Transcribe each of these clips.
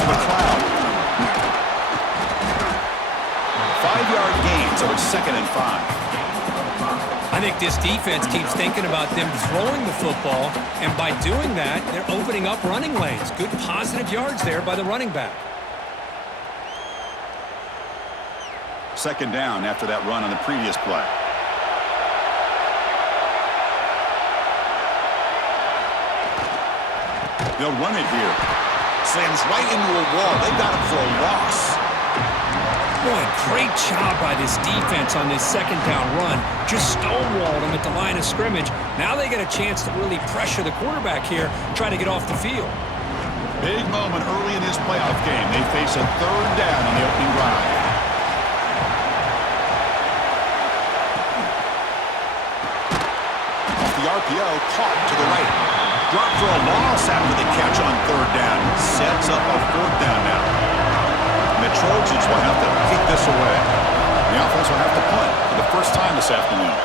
to a cloud. 5-yard gain, so it's 2nd and 5. I think this defense keeps thinking about them throwing the football, and by doing that, they're opening up running lanes. Good positive yards there by the running back. 2nd down after that run on the previous play. They'll run it here. Slams right into a wall. They got him for a loss. Boy, great job by this defense on this 2nd down run. Just stonewalled him at the line of scrimmage. Now they get a chance to really pressure the quarterback here, try to get off the field. Big moment early in this playoff game. They face a 3rd down on the opening drive. Off the RPO, caught to the right. Drop for a loss after the catch on 3rd down. Sets up a 4th down now. The Trojans will have to kick this away. The offense will have to punt for the first time this afternoon.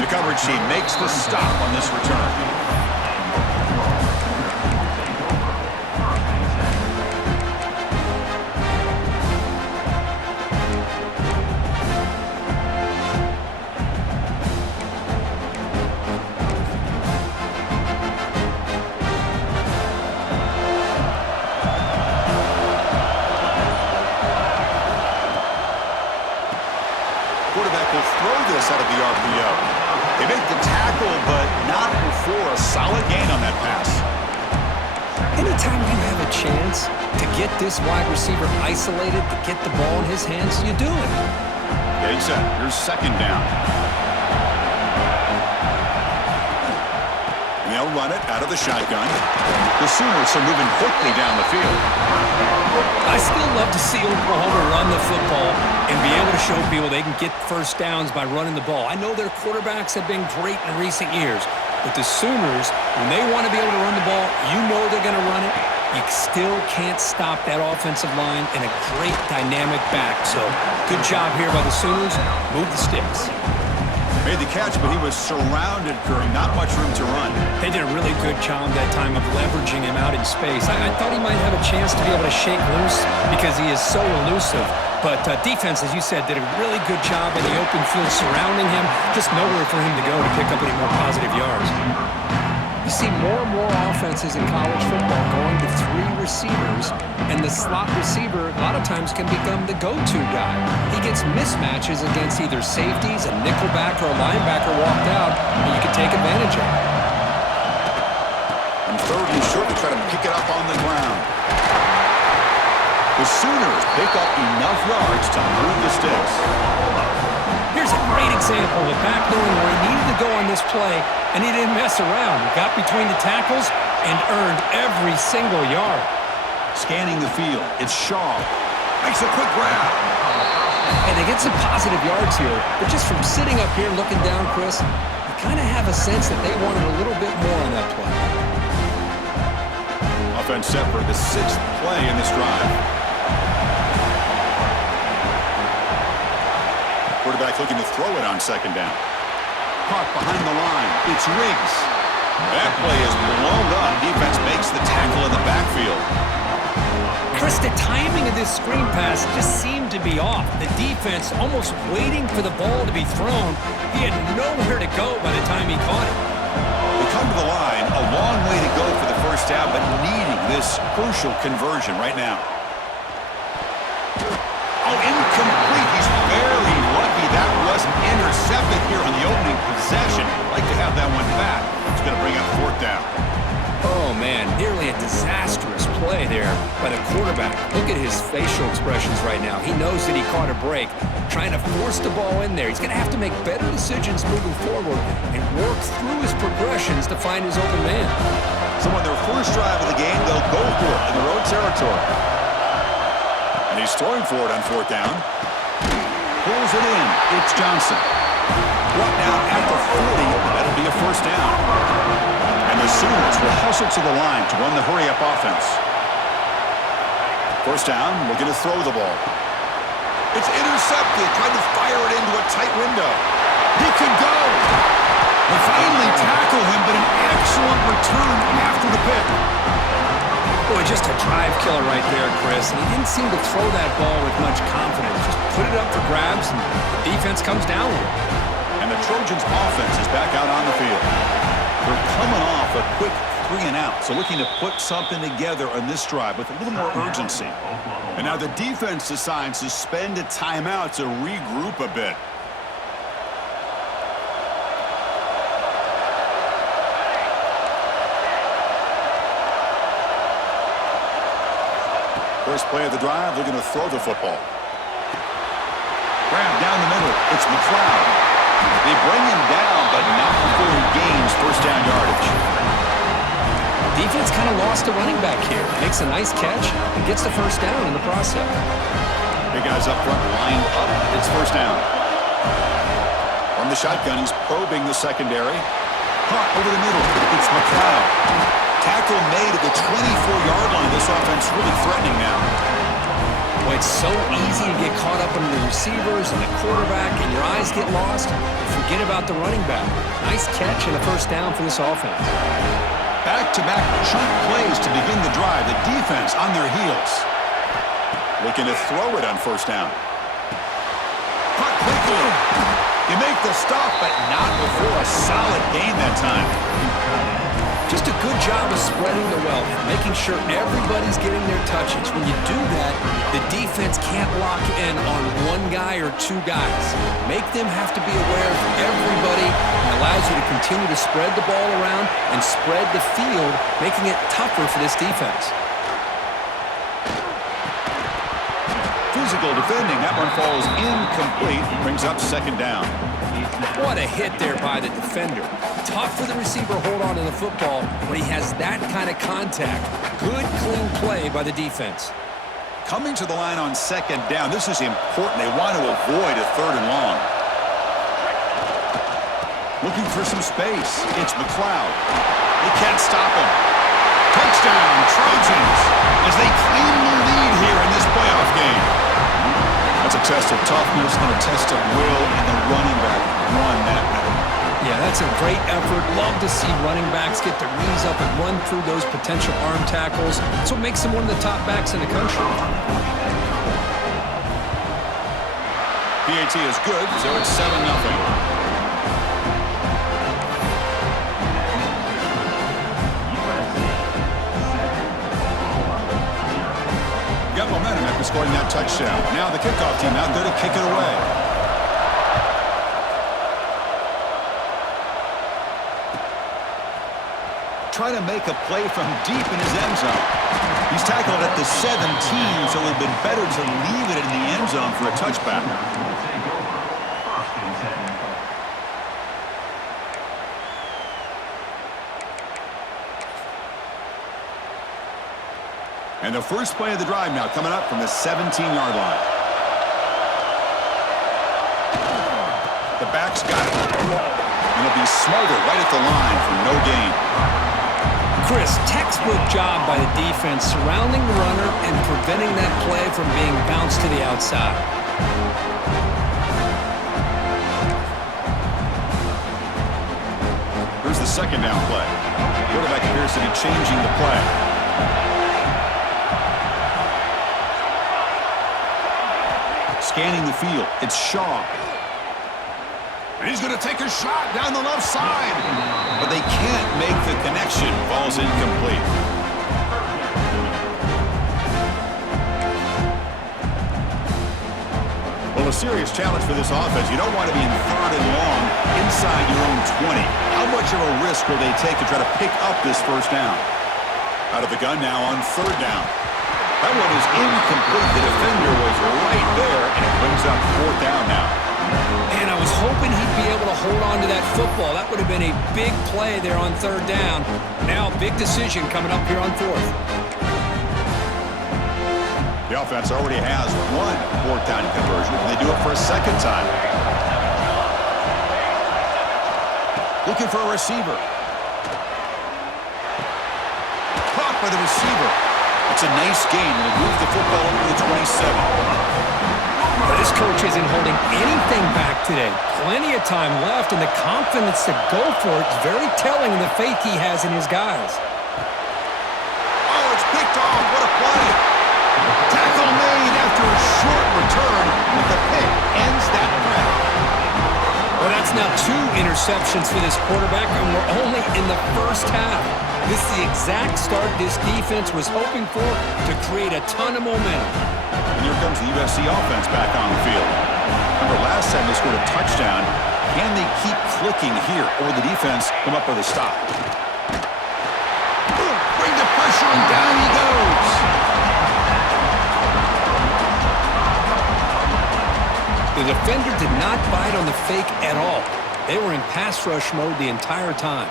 The coverage team makes the stop on this return. Quarterback will throw this out of the RPO. They make the tackle, but not before a solid gain on that pass. Anytime you have a chance to get this wide receiver isolated, to get the ball in his hands, you do it. Getting set. Here's 2nd down. And they'll run it out of the shotgun. The Sooners are moving quickly down the field. I still love to see Oklahoma run the football and be able to show people they can get first downs by running the ball. I know their quarterbacks have been great in recent years, but the Sooners, when they want to be able to run the ball, you know they're going to run it. You still can't stop that offensive line and a great dynamic back. So good job here by the Sooners. Move the sticks. Made the catch, but he was surrounded, Curry. Not much room to run. They did a really good job that time of leveraging him out in space. I thought he might have a chance to be able to shake loose because he is so elusive. But defense, as you said, did a really good job in the open field surrounding him. Just nowhere for him to go to pick up any more positive yards. You see more and more offenses in college football going to 3 receivers, and the slot receiver a lot of times can become the go-to guy. He gets mismatches against either safeties, a nickelback, or a linebacker walked out, and you can take advantage of it. And 3rd and short to try to pick it up on the ground. The Sooners pick up enough yards to move the sticks. Here's a great example of a back knowing where he needed to go on this play, and he didn't mess around. He got between the tackles and earned every single yard. Scanning the field, it's Shaw. Makes a quick grab. And they get some positive yards here, but just from sitting up here looking down, Chris, you kind of have a sense that they wanted a little bit more on that play. Offense set for the 6th play in this drive. Quarterback looking to throw it on 2nd down. Caught behind the line. It's Riggs. That play is blown up. Defense makes the tackle in the backfield. Chris, the timing of this screen pass just seemed to be off. The defense almost waiting for the ball to be thrown. He had nowhere to go by the time he caught it. They come to the line. A long way to go for the first down, but needing this crucial conversion right now. Oh, incomplete. He's very lucky that wasn't intercepted here on the opening possession. Like to have that one back. It's going to bring up 4th down. Oh, man, nearly a disastrous play there by the quarterback. Look at his facial expressions right now. He knows that he caught a break, trying to force the ball in there. He's going to have to make better decisions moving forward and work through his progressions to find his open man. So on their first drive of the game, they'll go for it in their own territory. And he's throwing for it on 4th down. Pulls it in. It's Johnson. Brought down at the 40. That'll be a first down. And the Sooners will hustle to the line to run the hurry-up offense. First down, looking to throw the ball. It's intercepted. Trying to fire it into a tight window. He can go. They finally tackle him, but an excellent return after the pick. Boy, just a drive killer right there, Chris. And he didn't seem to throw that ball with much confidence. Just put it up for grabs, and the defense comes down with it. And the Trojans' offense is back out on the field. They're coming off a quick 3-and-out, so looking to put something together on this drive with a little more urgency. And now the defense decides to spend a timeout to regroup a bit. First play of the drive, they're going to throw the football. Grab down the middle. It's McLeod. They bring him down, but not before he gains first down yardage. Defense kind of lost a running back here. Makes a nice catch and gets the first down in the process. Big guys up front lined up. It's first down. From the shotgun, he's probing the secondary. Caught over the middle. It's McLeod. Tackle made at the 24-yard line. This offense really threatening now. Boy, it's so easy to get caught up under the receivers and the quarterback, and your eyes get lost. And forget about the running back. Nice catch and a first down for this offense. Back-to-back chunk plays to begin the drive. The defense on their heels. Looking to throw it on first down. Caught quickly. You make the stop, but not before a solid gain that time. Just a good job of spreading the wealth, making sure everybody's getting their touches. When you do that, the defense can't lock in on one guy or two guys. Make them have to be aware of everybody, and allows you to continue to spread the ball around and spread the field, making it tougher for this defense. Physical defending. That one falls incomplete. Brings up second down. What a hit there by the defender. Tough for the receiver to hold on to the football when he has that kind of contact. Good, clean play by the defense. Coming to the line on second down. This is important. They want to avoid a third and long. Looking for some space. It's McLeod. They can't stop him. Touchdown, Trojans, as they claim the lead here in this playoff game. That's a test of toughness and a test of will, and the running back won that battle. Yeah, that's a great effort. Love to see running backs get their knees up and run through those potential arm tackles. That's what makes them one of the top backs in the country. PAT is good, so it's 7-0. Got momentum after scoring that touchdown. Now the kickoff team out there to kick it away. Trying to make a play from deep in his end zone. He's tackled at the 17, so it would have been better to leave it in the end zone for a touchback. And the first play of the drive now coming up from the 17-yard line. The back's got it. And he'll be smarter right at the line for no gain. Chris, textbook job by the defense surrounding the runner and preventing that play from being bounced to the outside. Here's the second down play. Quarterback appears to be changing the play. Scanning the field. It's Shaw. And he's going to take a shot down the left side. But they can't make the connection. Ball's incomplete. Well, a serious challenge for this offense. You don't want to be in third and long inside your own 20. How much of a risk will they take to try to pick up this first down? Out of the gun now on third down. That one is incomplete. The defender was right there, and it brings up fourth down now. And I was hoping he'd be able to hold on to that football. That would have been a big play there on third down. Now, big decision coming up here on fourth. The offense already has one fourth down conversion, and they do it for a second time. Looking for a receiver. Caught by the receiver. It's a nice gain. We'll move the football up to the 27. Well, this coach isn't holding anything back today. Plenty of time left, and the confidence to go for it is very telling of the faith he has in his guys. Oh, it's picked off. What a play. Tackle made after a short return, but the pick ends that threat. Well, that's now 2 interceptions for this quarterback, and we're only in the first half. This is the exact start this defense was hoping for to create a ton of momentum. And here comes the USC offense back on the field. Remember, last time they scored a touchdown. Can they keep clicking here, or the defense come up with a stop? Boom, bring the pressure, and down he goes. The defender did not bite on the fake at all. They were in pass rush mode the entire time.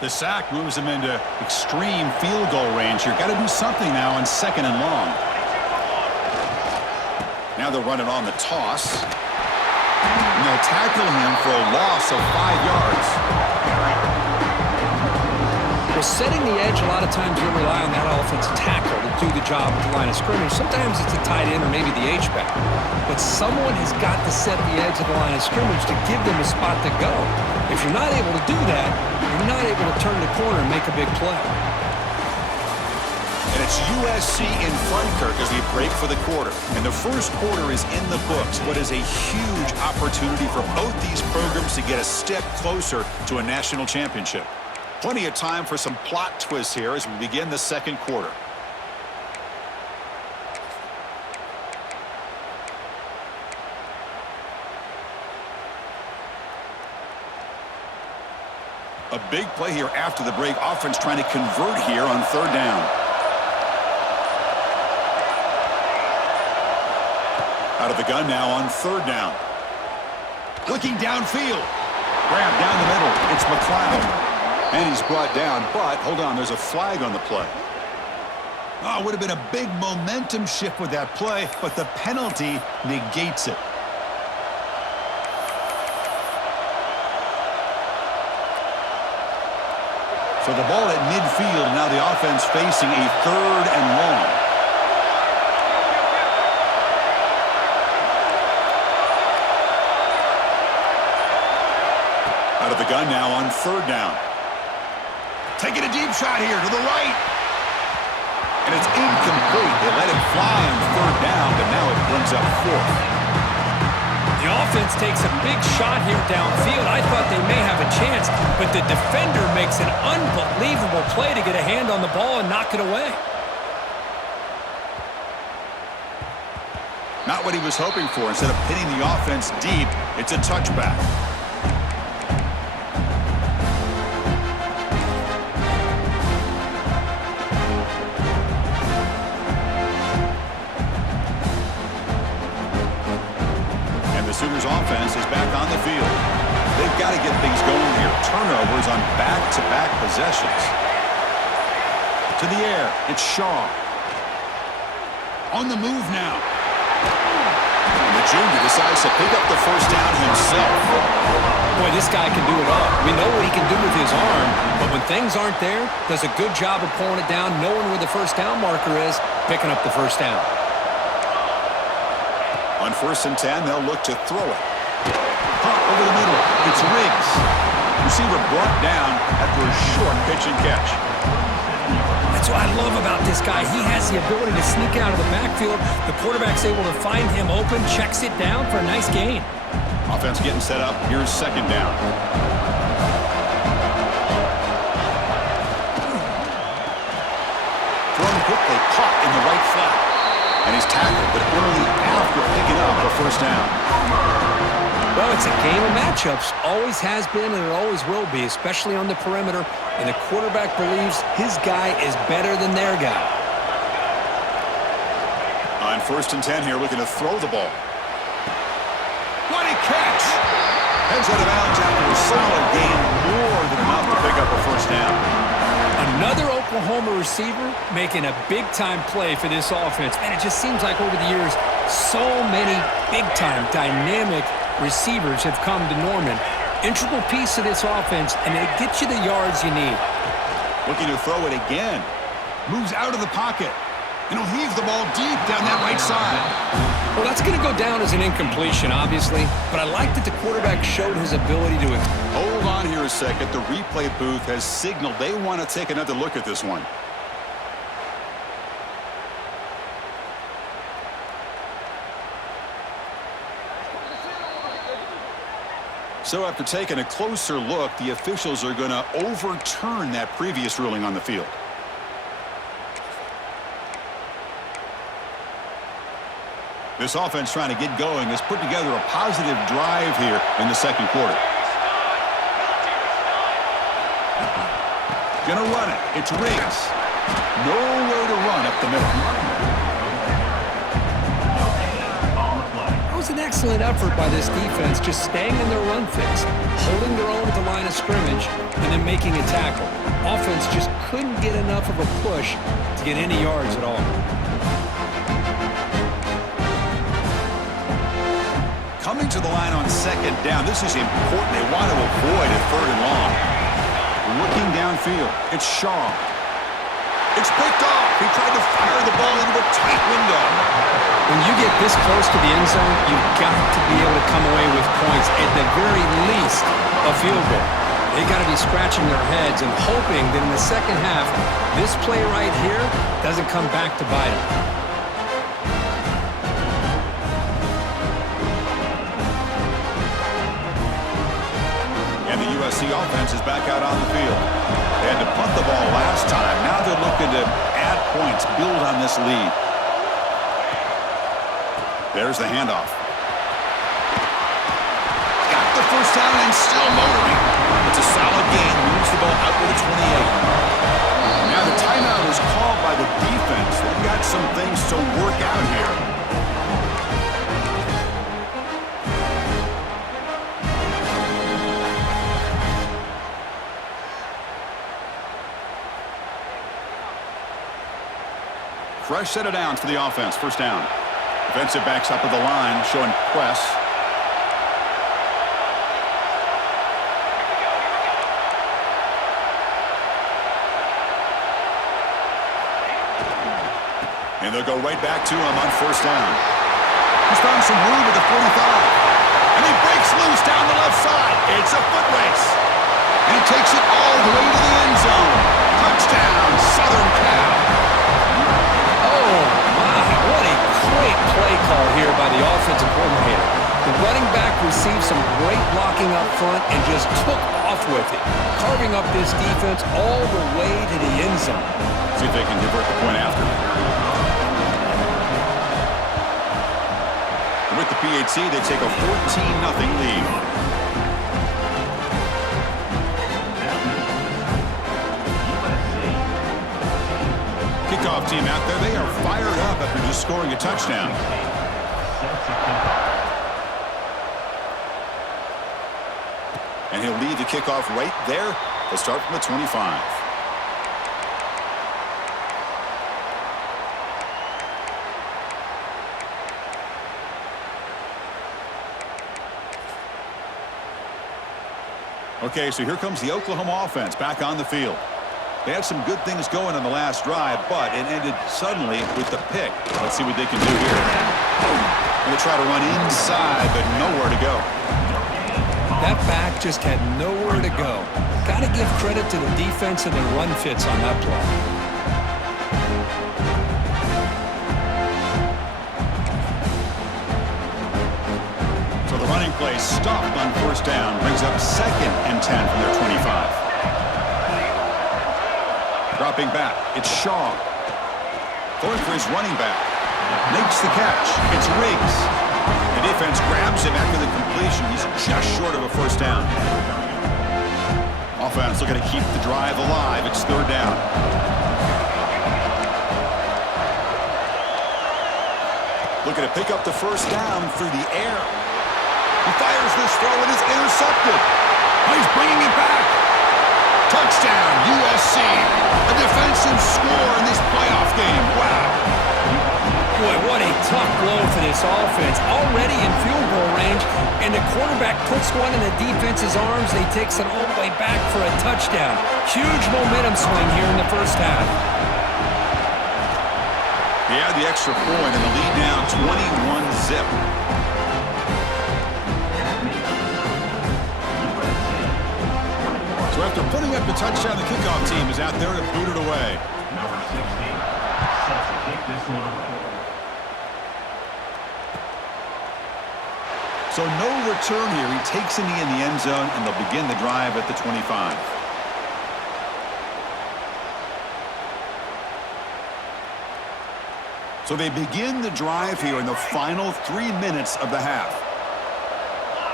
The sack moves them into extreme field goal range here. Got to do something now on 2nd and long. Now they'll run it on the toss. And they'll tackle him for a loss of 5 yards. Well, setting the edge, a lot of times you'll rely on that offensive tackle to do the job at the line of scrimmage. Sometimes it's a tight end or maybe the H-back. But someone has got to set the edge of the line of scrimmage to give them a spot to go. If you're not able to do that, you're not able to turn the corner and make a big play. And it's USC in front, Kirk, as we break for the quarter. And the first quarter is in the books. What is a huge opportunity for both these programs to get a step closer to a national championship. Plenty of time for some plot twists here as we begin the second quarter. A big play here after the break. Offense trying to convert here on 3rd down. Out of the gun now on 3rd down. Looking downfield. Grab down the middle. It's McLeod. And he's brought down, but hold on, there's a flag on the play. Oh, it would have been a big momentum shift with that play, but the penalty negates it. So the ball at midfield, now the offense facing a 3rd and long. Out of the gun now on 3rd down. Taking a deep shot here to the right. And it's incomplete. They let it fly on 3rd down, but now it brings up 4th. The offense takes a big shot here downfield. I thought they may have a chance, but the defender makes an unbelievable play to get a hand on the ball and knock it away. Not what he was hoping for. Instead of pinning the offense deep, it's a touchback. Sooners offense is back on the field. They've got to get things going here. Turnovers on back-to-back possessions. To the air, it's Shaw. On the move now. And the junior decides to pick up the 1st down himself. Boy, this guy can do it all. We know what he can do with his arm, but when things aren't there, does a good job of pulling it down, knowing where the 1st down marker is, picking up the 1st down. On 1st and 10, they'll look to throw it. Hot over the middle. It's Riggs. Receiver brought down after a short pitch and catch. That's what I love about this guy. He has the ability to sneak out of the backfield. The quarterback's able to find him open, checks it down for a nice gain. Offense getting set up. Here's 2nd down. Thrown quickly, caught in the right flat. And he's tackled, but only after picking up the 1st down. Well, it's a game of matchups. Always has been, and it always will be, especially on the perimeter. And the quarterback believes his guy is better than their guy. On 1st and 10 here, looking to throw the ball. What a catch! Heads out of bounds after a solid gain, more than enough to pick up a 1st down. Another Oklahoma receiver making a big-time play for this offense. Man, it just seems like over the years, so many big-time, dynamic receivers have come to Norman. Integral piece of this offense, and it gets you the yards you need. Looking to throw it again. Moves out of the pocket. And he'll heave the ball deep down that right side. Well, that's going to go down as an incompletion, obviously, but I like that the quarterback showed his ability to... Hold on here a second. The replay booth has signaled they want to take another look at this one. So after taking a closer look, the officials are going to overturn that previous ruling on the field. This offense trying to get going has put together a positive drive here in the second quarter. Gonna run it. It's Riggs. Nowhere to run up the middle. That was an excellent effort by this defense, just staying in their run fix, holding their own at the line of scrimmage, and then making a tackle. Offense just couldn't get enough of a push to get any yards at all. Coming to the line on second down. This is important. They want to avoid a third and long. Looking downfield. It's Shaw. It's picked off. He tried to fire the ball into a tight window. When you get this close to the end zone, you've got to be able to come away with points, at the very least a field goal. They got to be scratching their heads and hoping that in the second half, this play right here doesn't come back to bite them. And the USC offense is back out on the field. They had to punt the ball last time. Now they're looking to add points, build on this lead. There's the handoff. Got the first down and still motoring. It's a solid gain. Moves the ball out to the 28. Now the timeout is called by the defense. They've got some things to work out here. Fresh set of downs for the offense. First down. Defensive backs up at the line, showing press. And they'll go right back to him on first down. He's found some room at the 45. And he breaks loose down the left side. It's a foot race. And he takes it all the way to the end zone. Touchdown, Southern Cal. What a great play call here by the offensive coordinator. The running back received some great blocking up front and just took off with it, carving up this defense all the way to the end zone. See if they can convert the point after. With the PAT, they take a 14-0 lead. Kickoff team out there, they are fired up after just scoring a touchdown. And he'll lead the kickoff right there. They'll start from the 25. Okay, so here comes the Oklahoma offense back on the field. They had some good things going on the last drive, but it ended suddenly with the pick. Let's see what they can do here. They'll try to run inside, but nowhere to go. That back just had nowhere to go. Got to give credit to the defense and the run fits on that play. So the running play stopped on first down, brings up 2nd and 10 from their 25. Dropping back, it's Shaw. Going for his running back. Makes the catch. It's Riggs. The defense grabs him after the completion. He's just short of a first down. Offense looking to keep the drive alive. It's third down. Looking to pick up the first down through the air. He fires this throw and is intercepted. Oh, he's bringing it back. Touchdown, USC. A defensive score in this playoff game. Wow. Boy, what a tough blow for this offense. Already in field goal range, and the quarterback puts one in the defense's arms, and he takes it all the way back for a touchdown. Huge momentum swing here in the first half. He had the extra point and the lead down 21-zip. So after putting up the touchdown, the kickoff team is out there to boot it away. Number 16 set to kick this one away. So no return here. He takes a knee in the end zone, and they'll begin the drive at the 25. So they begin the drive here in the final 3 minutes of the half.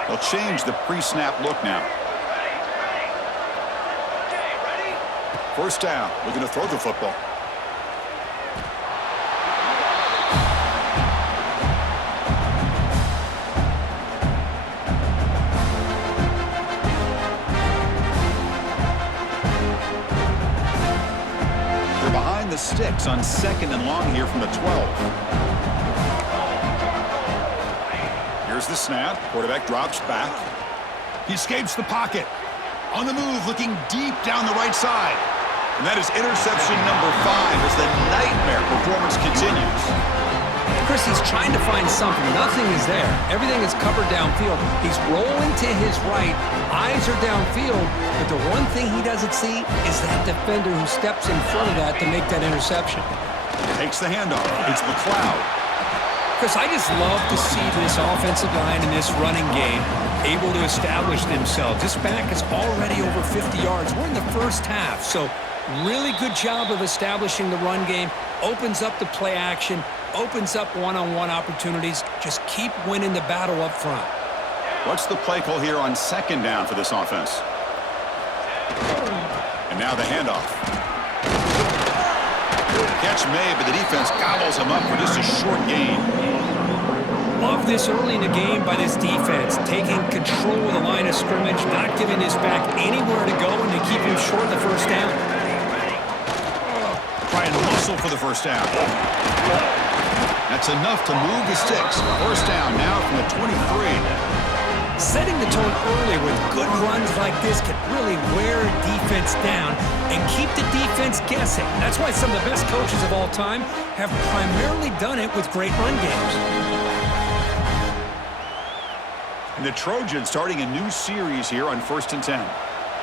They'll change the pre-snap look now. First down, looking to throw the football. They're behind the sticks on 2nd and long here from the 12. Here's the snap. Quarterback drops back. He escapes the pocket. On the move, looking deep down the right side. And that is interception number 5 as the nightmare performance continues. Chris, he's trying to find something. Nothing is there. Everything is covered downfield. He's rolling to his right. Eyes are downfield. But the one thing he doesn't see is that defender who steps in front of that to make that interception. Takes the handoff. It's McLeod. Chris, I just love to see this offensive line in this running game able to establish themselves. This back is already over 50 yards. We're in the first half, so really good job of establishing the run game. Opens up the play action, opens up one-on-one opportunities. Just keep winning the battle up front. What's the play call here on 2nd down for this offense? And now the handoff. Catch made, but the defense gobbles him up for just a short gain. Love this early in the game by this defense, taking control of the line of scrimmage, not giving this back anywhere to go, and to keep him short the first down. Trying to muscle for the first down. That's enough to move the sticks. First down now from the 23. Setting the tone early with good runs like this can really wear a defense down and keep the defense guessing. That's why some of the best coaches of all time have primarily done it with great run games. And the Trojans starting a new series here on 1st and 10.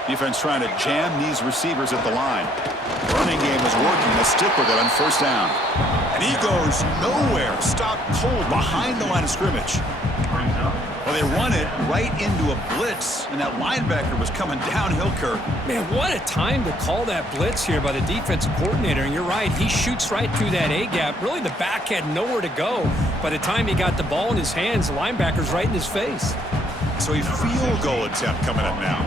Defense trying to jam these receivers at the line. Running game is working. They'll stick with it on 1st down. And he goes nowhere. Stopped cold behind the line of scrimmage. Well, they run it right into a blitz, and that linebacker was coming downhill, Kirk. Man, what a time to call that blitz here by the defensive coordinator. And you're right, he shoots right through that A-gap. Really, the back had nowhere to go. By the time he got the ball in his hands, the linebacker's right in his face. So a field goal attempt coming up now.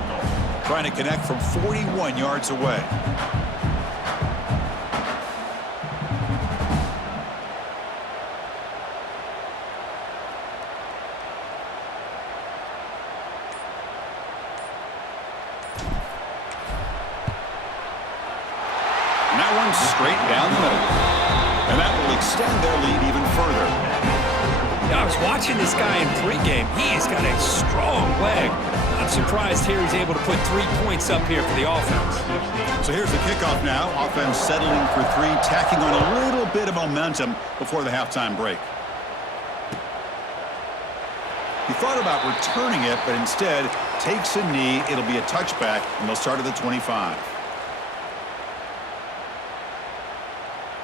Trying to connect from 41 yards away. And that one's straight down the middle. And that will extend their lead even further. Yeah, I was watching this guy in pregame. He's got a strong leg. I'm surprised here he's able to put 3 points up here for the offense. So here's the kickoff now. Offense settling for 3, tacking on a little bit of momentum before the halftime break. He thought about returning it, but instead takes a knee. It'll be a touchback, and they'll start at the 25.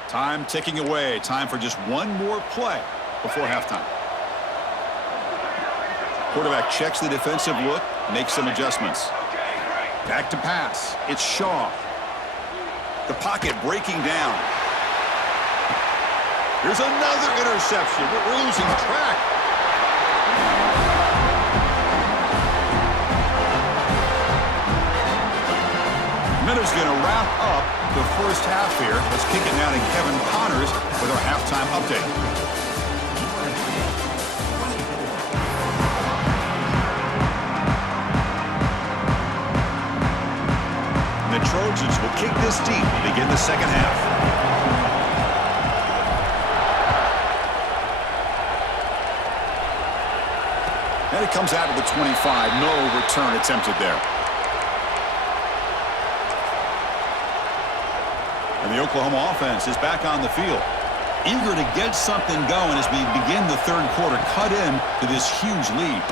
Time ticking away. Time for just one more play before halftime. Quarterback checks the defensive look, makes some adjustments. Back to pass. It's Shaw. The pocket breaking down. Here's another interception. We're losing track. Minutes going to wrap up the first half here. Let's kick it now to Kevin Connors with our halftime update. The Trojans will kick this deep to begin the second half. And it comes out to the 25. No return attempted there. And the Oklahoma offense is back on the field, eager to get something going as we begin the third quarter, cut in to this huge lead.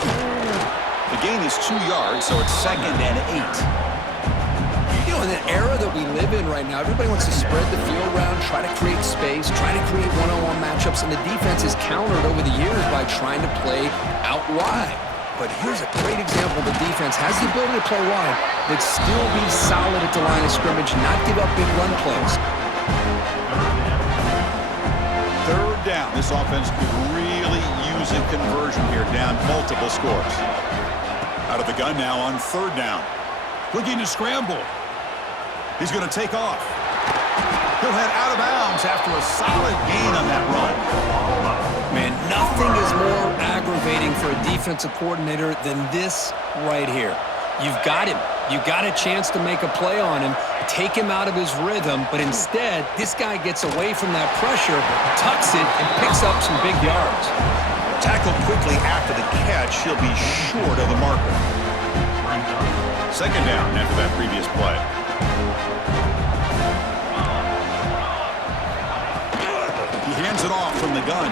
The gain is 2 yards, so it's 2nd and 8. You know, in the era that we live in right now, everybody wants to spread the field around, try to create space, try to create one-on-one matchups, and the defense is countered over the years by trying to play out wide. But here's a great example. The defense has the ability to play wide, but still be solid at the line of scrimmage, not give up big run plays. Third down. This offense could really use a conversion here, down multiple scores. Out of the gun now on third down. Looking to scramble. He's going to take off. He'll head out of bounds after a solid gain on that run. Man, nothing is more aggravating for a defensive coordinator than this right here. You've got him. You got a chance to make a play on him, take him out of his rhythm, but instead, this guy gets away from that pressure, tucks it, and picks up some big yards. Tackled quickly after the catch, he'll be short of the marker. Second down after that previous play. He hands it off from the gun.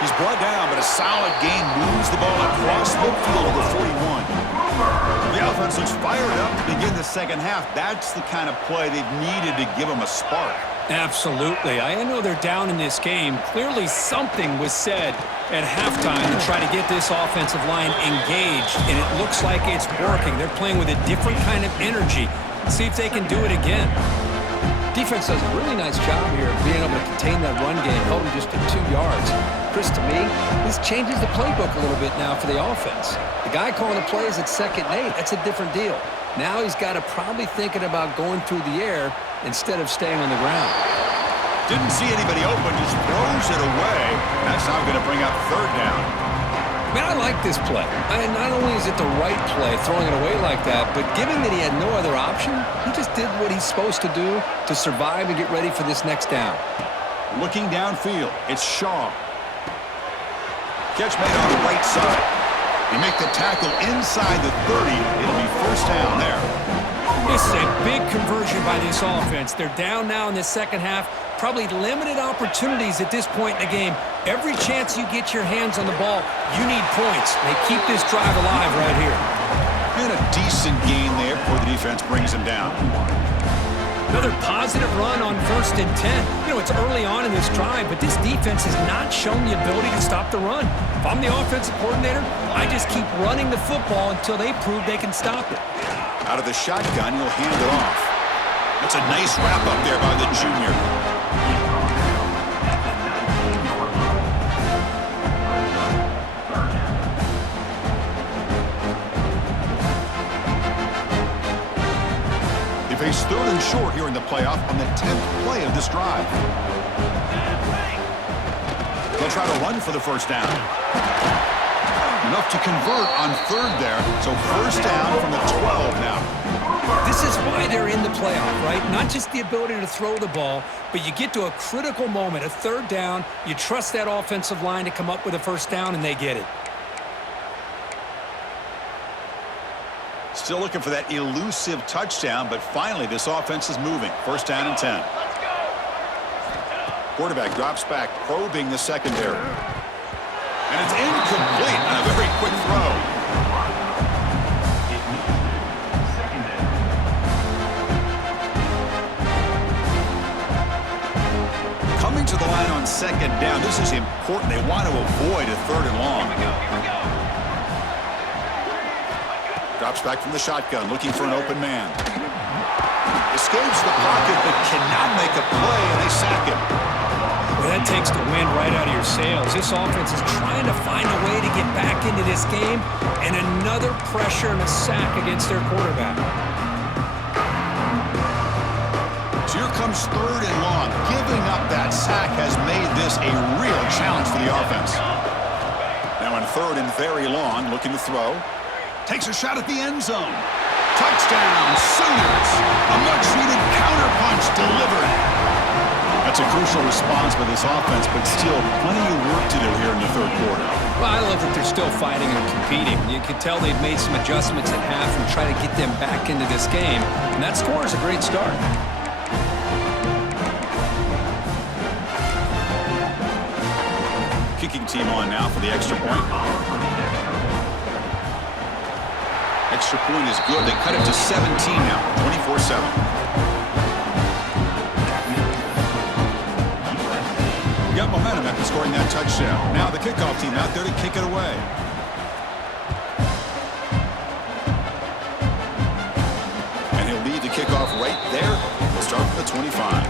He's brought down, but a solid gain moves the ball across midfield to the 41. The offense looks fired up to begin the second half. That's the kind of play they've needed to give them a spark. Absolutely. I know they're down in this game. Clearly something was said at halftime to try to get this offensive line engaged, and it looks like it's working. They're playing with a different kind of energy. Let's see if they can do it again. Defense does a really nice job here of being able to contain that run game, held them just to 2 yards. Chris, to me, this changes the playbook a little bit now for the offense. The guy calling the plays at 2nd and 8, that's a different deal. Now he's got to probably thinking about going through the air instead of staying on the ground. Didn't see anybody open, just throws it away. That's now going to bring up third down. Man, I like this play. Not only is it the right play, throwing it away like that, but given that he had no other option, he just did what he's supposed to do to survive and get ready for this next down. Looking downfield, it's Shaw. Catch made on the right side. They make the tackle inside the 30. It'll be first down there. This is a big conversion by this offense. They're down now in the second half. Probably limited opportunities at this point in the game. Every chance you get your hands on the ball, you need points. They keep this drive alive right here. And a decent gain there before the defense brings him down. Another positive run on 1st and 10. You know, it's early on in this drive, but this defense has not shown the ability to stop the run. If I'm the offensive coordinator, I just keep running the football until they prove they can stop it. Out of the shotgun, he'll hand it off. That's a nice wrap up there by the junior. Face 3rd and short here in the playoff on the 10th play of this drive. They'll try to run for the first down. Enough to convert on 3rd there, so first down from the 12 now. This is why they're in the playoff, right? Not just the ability to throw the ball, but you get to a critical moment, a 3rd down, you trust that offensive line to come up with a first down, and they get it. Still looking for that elusive touchdown, but finally this offense is moving. First down and 10. Quarterback drops back, probing the secondary. And it's incomplete on a very quick throw. Coming to the line on 2nd down, this is important. They want to avoid a 3rd and long. Here we go. Drops back from the shotgun, looking for an open man. Escapes the pocket, but cannot make a play, and they sack him. Well, that takes the wind right out of your sails. This offense is trying to find a way to get back into this game, and another pressure and a sack against their quarterback. So here comes 3rd and long. Giving up that sack has made this a real challenge for the offense. Now in 3rd and very long, looking to throw. Takes a shot at the end zone. Touchdown, Sooners. A much-needed counterpunch delivered. That's a crucial response by this offense, but still plenty of work to do here in the third quarter. Well, I love that they're still fighting and competing. You can tell they've made some adjustments at half and try to get them back into this game. And that score is a great start. Kicking team on now for the extra point. Extra point is good. They cut it to 17 now, 24-7. Got momentum after scoring that touchdown. Now the kickoff team out there to kick it away. And he'll lead the kickoff right there. He'll start from the 25.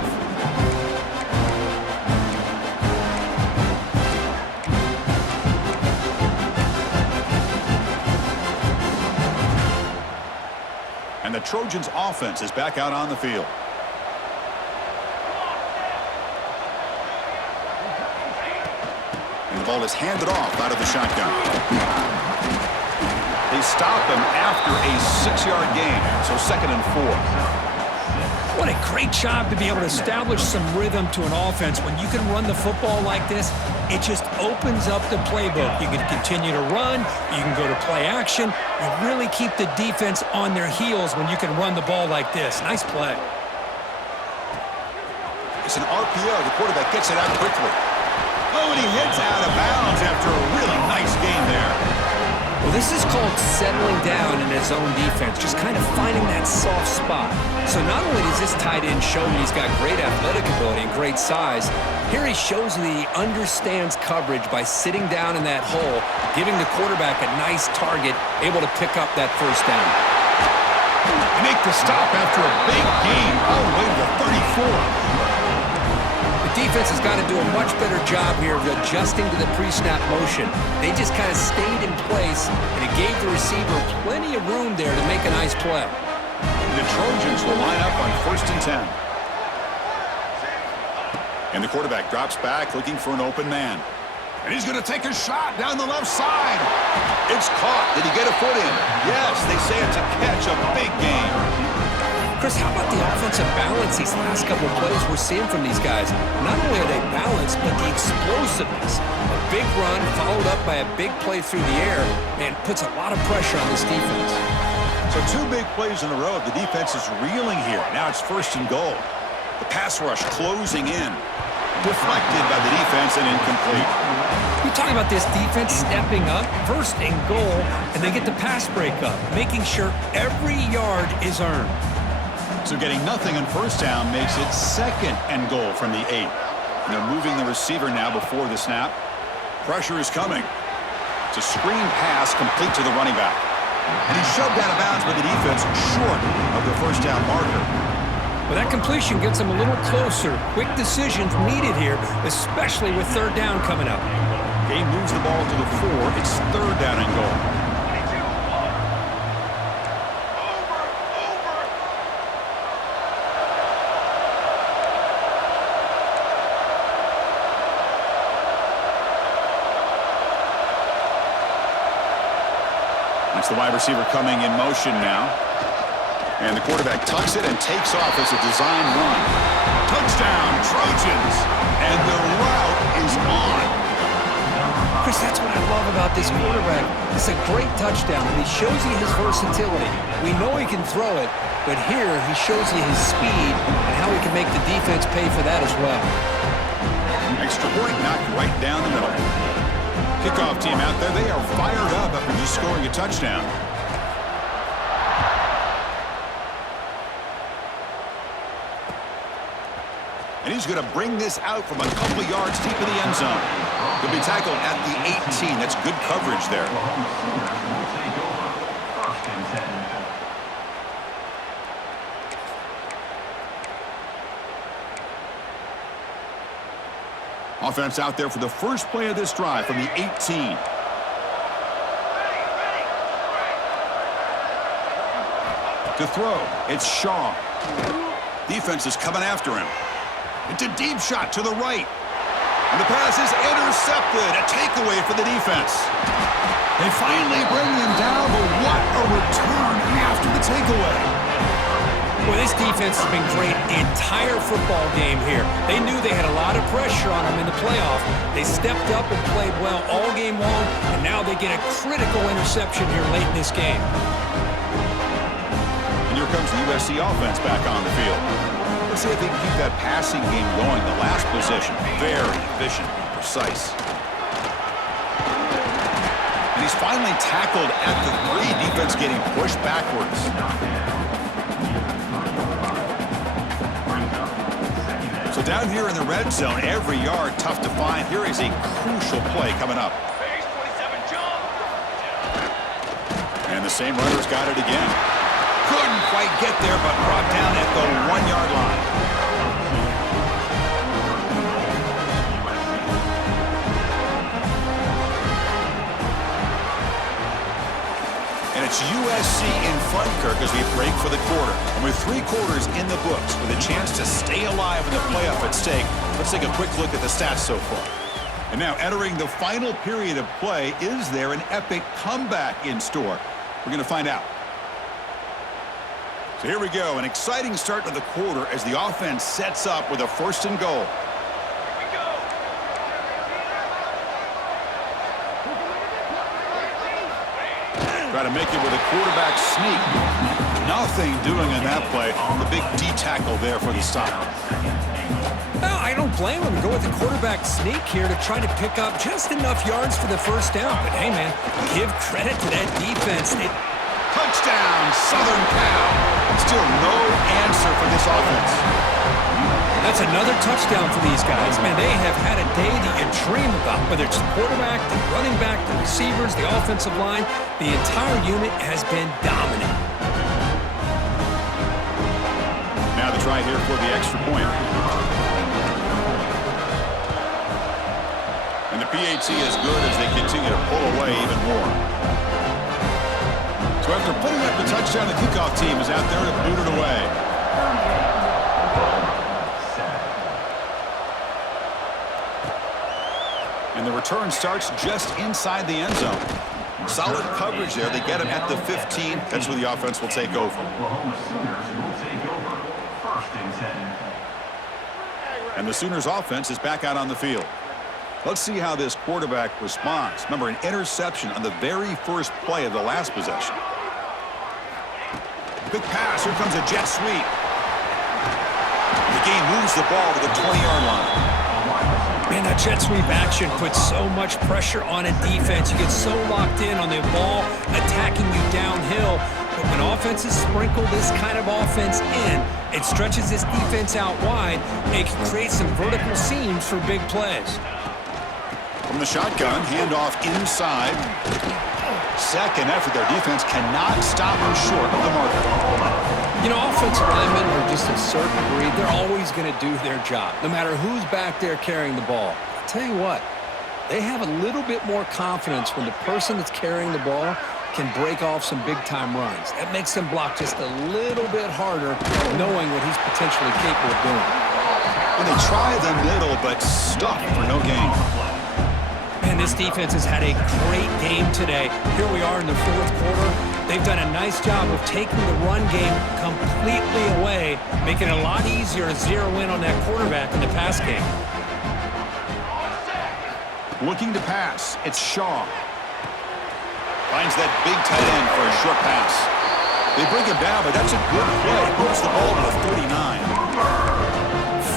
And the Trojans' offense is back out on the field. And the ball is handed off out of the shotgun. They stop him after a 6-yard gain, so 2nd and 4. What a great job to be able to establish some rhythm to an offense. When you can run the football like this, it just opens up the playbook. You can continue to run. You can go to play action. You really keep the defense on their heels when you can run the ball like this. Nice play. It's an RPO. The quarterback gets it out quickly. Oh, and he heads out of bounds after a really nice game there. Well, this is called settling down in his own defense, just kind of finding that soft spot. So not only does this tight end show that he's got great athletic ability and great size, here he shows that he understands coverage by sitting down in that hole, giving the quarterback a nice target, able to pick up that first down. They make the stop after a big gain all the way to the 34. The defense has got to do a much better job here of adjusting to the pre-snap motion. They just kind of stayed in place, and it gave the receiver plenty of room there to make a nice play. The Trojans will line up on 1st and 10. And the quarterback drops back looking for an open man. And he's going to take a shot down the left side. It's caught. Did he get a foot in? Yes, they say it's a catch, a big game. Chris, how about the offensive balance these last couple of plays we're seeing from these guys? Not only are they balanced, but the explosiveness. A big run followed up by a big play through the air, man, puts a lot of pressure on this defense. So 2 big plays in a row. The defense is reeling here. Now it's 1st and goal. The pass rush closing in. Deflected by the defense and incomplete. You're talking about this defense stepping up, 1st and goal, and they get the pass breakup, making sure every yard is earned. So getting nothing on 1st down makes it 2nd and goal from the 8. And they're moving the receiver now before the snap. Pressure is coming. It's a screen pass complete to the running back. And he's shoved out of bounds by the defense short of the 1st down marker. Well, that completion gets them a little closer. Quick decisions needed here, especially with 3rd down coming up. Game moves the ball to the 4. It's 3rd down and goal. It's the wide receiver coming in motion now. And the quarterback tucks it and takes off as a design run. Touchdown, Trojans! And the route is on. Chris, that's what I love about this quarterback. It's a great touchdown, and he shows you his versatility. We know he can throw it, but here he shows you his speed and how he can make the defense pay for that as well. Extra point knocked right down the middle. Kickoff team out there, they are fired up after just scoring a touchdown. And he's going to bring this out from a couple yards deep in the end zone. He'll be tackled at the 18. That's good coverage there. Offense out there for the first play of this drive from the 18. To throw, it's Shaw. Defense is coming after him. It's a deep shot to the right. And the pass is Intercepted. A takeaway for the defense. They finally bring him down, but what a return after the takeaway. Well, this defense has been great the entire football game here. They knew they had a lot of pressure on them in the playoff. They stepped up and played well all game long, and now they get a critical interception here late in this game. And here comes the USC offense back on the field. Let's see if they can keep that passing game going. The last possession, very efficient and precise. And he's finally tackled at the 3. Defense getting pushed backwards. So down here in the red zone, every yard tough to find. Here is a crucial play coming up. And the same runner's got it again. Couldn't quite get there, but brought down at the 1-yard line. And it's USC in front, Kirk, as we break for the quarter. And with 3 quarters in the books, with a chance to stay alive in the playoff at stake, let's take a quick look at the stats so far. And now entering the final period of play, is there an epic comeback in store? We're going to find out. So here we go, an exciting start to the quarter as the offense sets up with a 1st and goal. Try to make it with a quarterback sneak. Nothing doing in that play. The big D tackle there for the stop. Well, I don't blame him to go with the quarterback sneak here to try to pick up just enough yards for the 1st down. But hey, man, give credit to that defense. Touchdown, Southern Cal. Still no answer for this offense. That's another touchdown for these guys. Man, they have had a day that you dream about, whether it's the quarterback, the running back, the receivers, the offensive line. The entire unit has been dominant. Now the try here for the extra point. And the PAT is good as they continue to pull away even more. So after putting up the touchdown, the kickoff team is out there to boot it away. And the return starts just inside the end zone. Solid coverage there. They get him at the 15. That's where the offense will take over. And the Sooners offense is back out on the field. Let's see how this quarterback responds. Remember, an interception on the very first play of the last possession. Big pass. Here comes a jet sweep. The game moves the ball to the 20-yard line. Man, that jet sweep action puts so much pressure on a defense. You get so locked in on the ball attacking you downhill. But when offenses sprinkle this kind of offense in, it stretches this defense out wide. It can create some vertical seams for big plays. From the shotgun, handoff inside. Second effort. Their defense cannot stop them short of the marker. You know, offensive linemen are just a certain breed. They're always going to do their job, no matter who's back there carrying the ball. I'll tell you what, they have a little bit more confidence when the person that's carrying the ball can break off some big-time runs. That makes them block just a little bit harder, knowing what he's potentially capable of doing. And they try the middle, but stuck for no gain. And this defense has had a great game today. Here we are in the 4th quarter. They've done a nice job of taking the run game completely away, making it a lot easier to zero in on that quarterback in the pass game. Looking to pass, it's Shaw. Finds that big tight end for a short pass. They bring him down, but that's a good play. Moves the ball to the 39.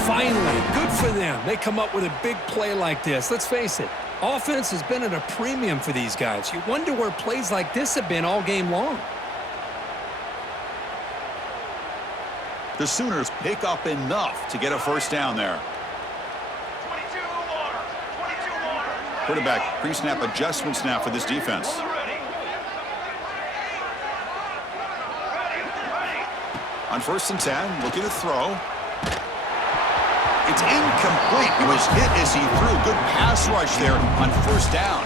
Finally, good for them. They come up with a big play like this. Let's face it, offense has been at a premium for these guys. You wonder where plays like this have been all game long. The Sooners pick up enough to get a 1st down there. Quarterback pre-snap adjustments now for this defense. On 1st and 10, looking to throw. It's incomplete. He was hit as he threw. Good pass rush there on 1st down.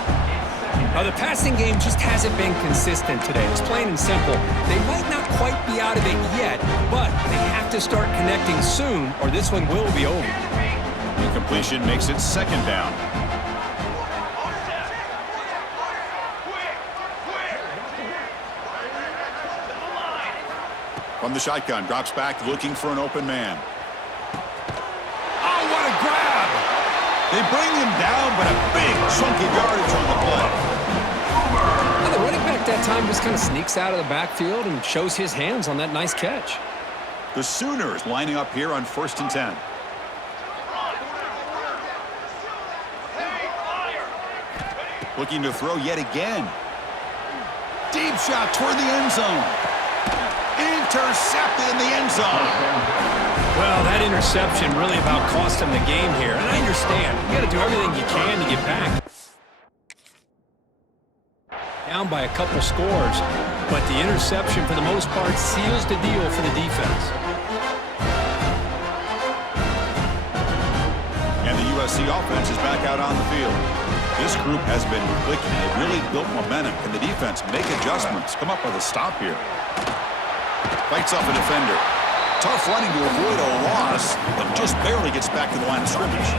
Now, the passing game just hasn't been consistent today. It's plain and simple. They might not quite be out of it yet, but they have to start connecting soon, or this one will be over. Incompletion makes it 2nd down. From the shotgun, drops back looking for an open man. Oh, what a grab! They bring him down, but a big chunk of yardage on the play. Well, the running back that time just kind of sneaks out of the backfield and shows his hands on that nice catch. The Sooners lining up here on 1st and 10. Looking to throw yet again. Deep shot toward the end zone. Intercepted in the end zone. Well, that interception really about cost him the game here. And I understand. You got to do everything you can to get back. Down by a couple scores. But the interception, for the most part, seals the deal for the defense. And the USC offense is back out on the field. This group has been clicking. They've really built momentum. Can the defense make adjustments? Come up with a stop here. Fights off a defender. Tough running to avoid a loss, but just barely gets back to the line of scrimmage.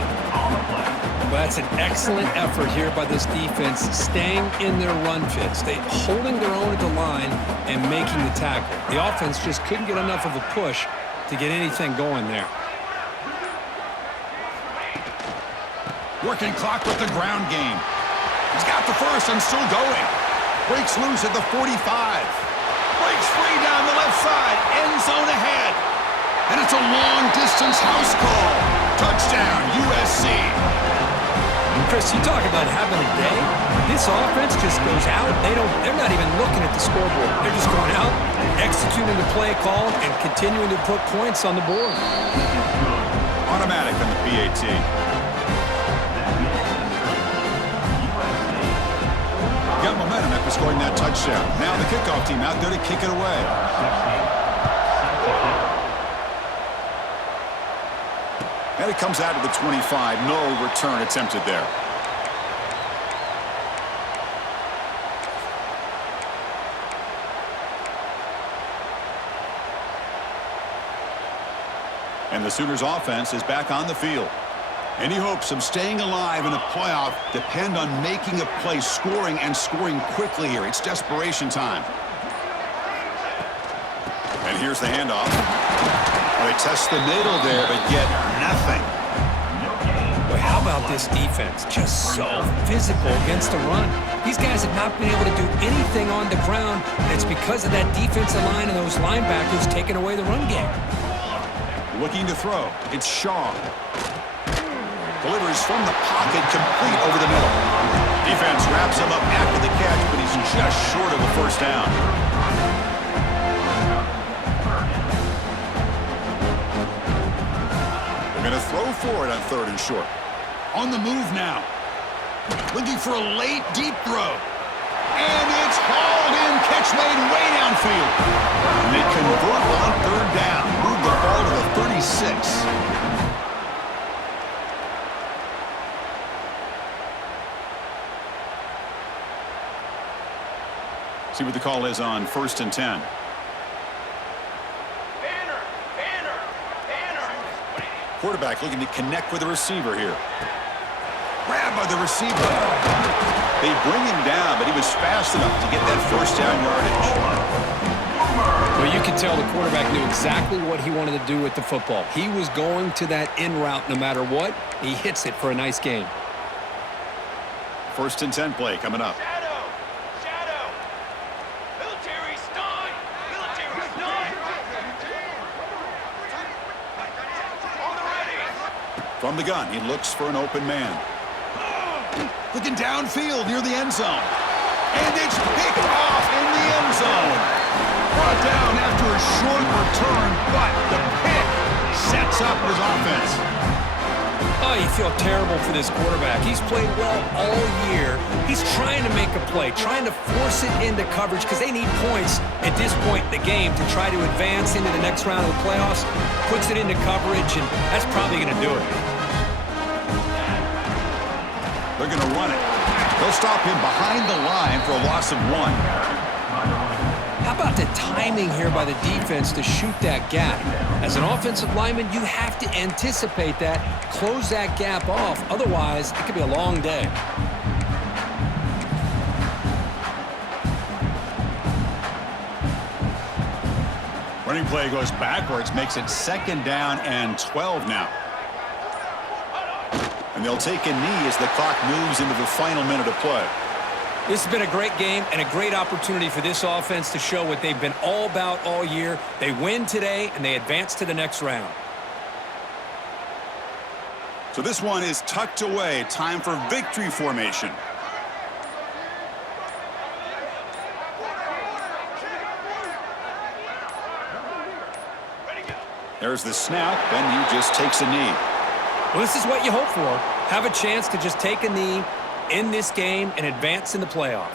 Well, that's an excellent effort here by this defense, staying in their run fits. They holding their own at the line and making the tackle. The offense just couldn't get enough of a push to get anything going there. Working clock with the ground game. He's got the first and still going. Breaks loose at the 45. Breaks free down the left side. End zone ahead. And it's a long-distance house call. Touchdown, USC. Chris, you talk about having a day. This offense just goes out. They're not even looking at the scoreboard. They're just going out, executing the play call, and continuing to put points on the board. Automatic on the PAT. Got momentum after scoring that touchdown. Now the kickoff team out there to kick it away. And it comes out to the 25. No return attempted there. And the Sooners offense is back on the field. Any hopes of staying alive in the playoff depend on making a play, scoring, and scoring quickly here. It's desperation time. And here's the handoff. Well, they test the middle there, but get nothing. Well, how about this defense? Just so physical against the run. These guys have not been able to do anything on the ground, and it's because of that defensive line and those linebackers taking away the run game. Looking to throw. It's Shaw. Delivers from the pocket, complete over the middle. Defense wraps him up after the catch, but he's just short of the first down. They're going to throw for it on 3rd and short. On the move now. Looking for a late, deep throw. And it's hauled in, catch made way downfield. And they convert on 3rd down. Move the ball to the 36. See what the call is on 1st and 10. Quarterback looking to connect with the receiver here. Grabbed by the receiver. They bring him down, but he was fast enough to get that first down yardage. Well, you can tell the quarterback knew exactly what he wanted to do with the football. He was going to that in route no matter what. He hits it for a nice gain. 1st and 10 play coming up. From the gun, he looks for an open man. Looking downfield near the end zone. And it's picked off in the end zone. Brought down after a short return, but the pick sets up his offense. Oh, you feel terrible for this quarterback. He's played well all year. He's trying to make a play, trying to force it into coverage because they need points at this point in the game to try to advance into the next round of the playoffs. Puts it into coverage, and that's probably going to do it. They're going to run it. They'll stop him behind the line for a loss of 1. How about the timing here by the defense to shoot that gap? As an offensive lineman, you have to anticipate that, close that gap off. Otherwise, it could be a long day. Running play goes backwards, makes it 2nd down and 12 now. And they'll take a knee as the clock moves into the final minute of play. This has been a great game and a great opportunity for this offense to show what they've been all about all year. They win today, and they advance to the next round. So this one is tucked away. Time for victory formation. There's the snap, and he just takes a knee. Well, this is what you hope for. Have a chance to just take a knee in this game and advance in the playoff.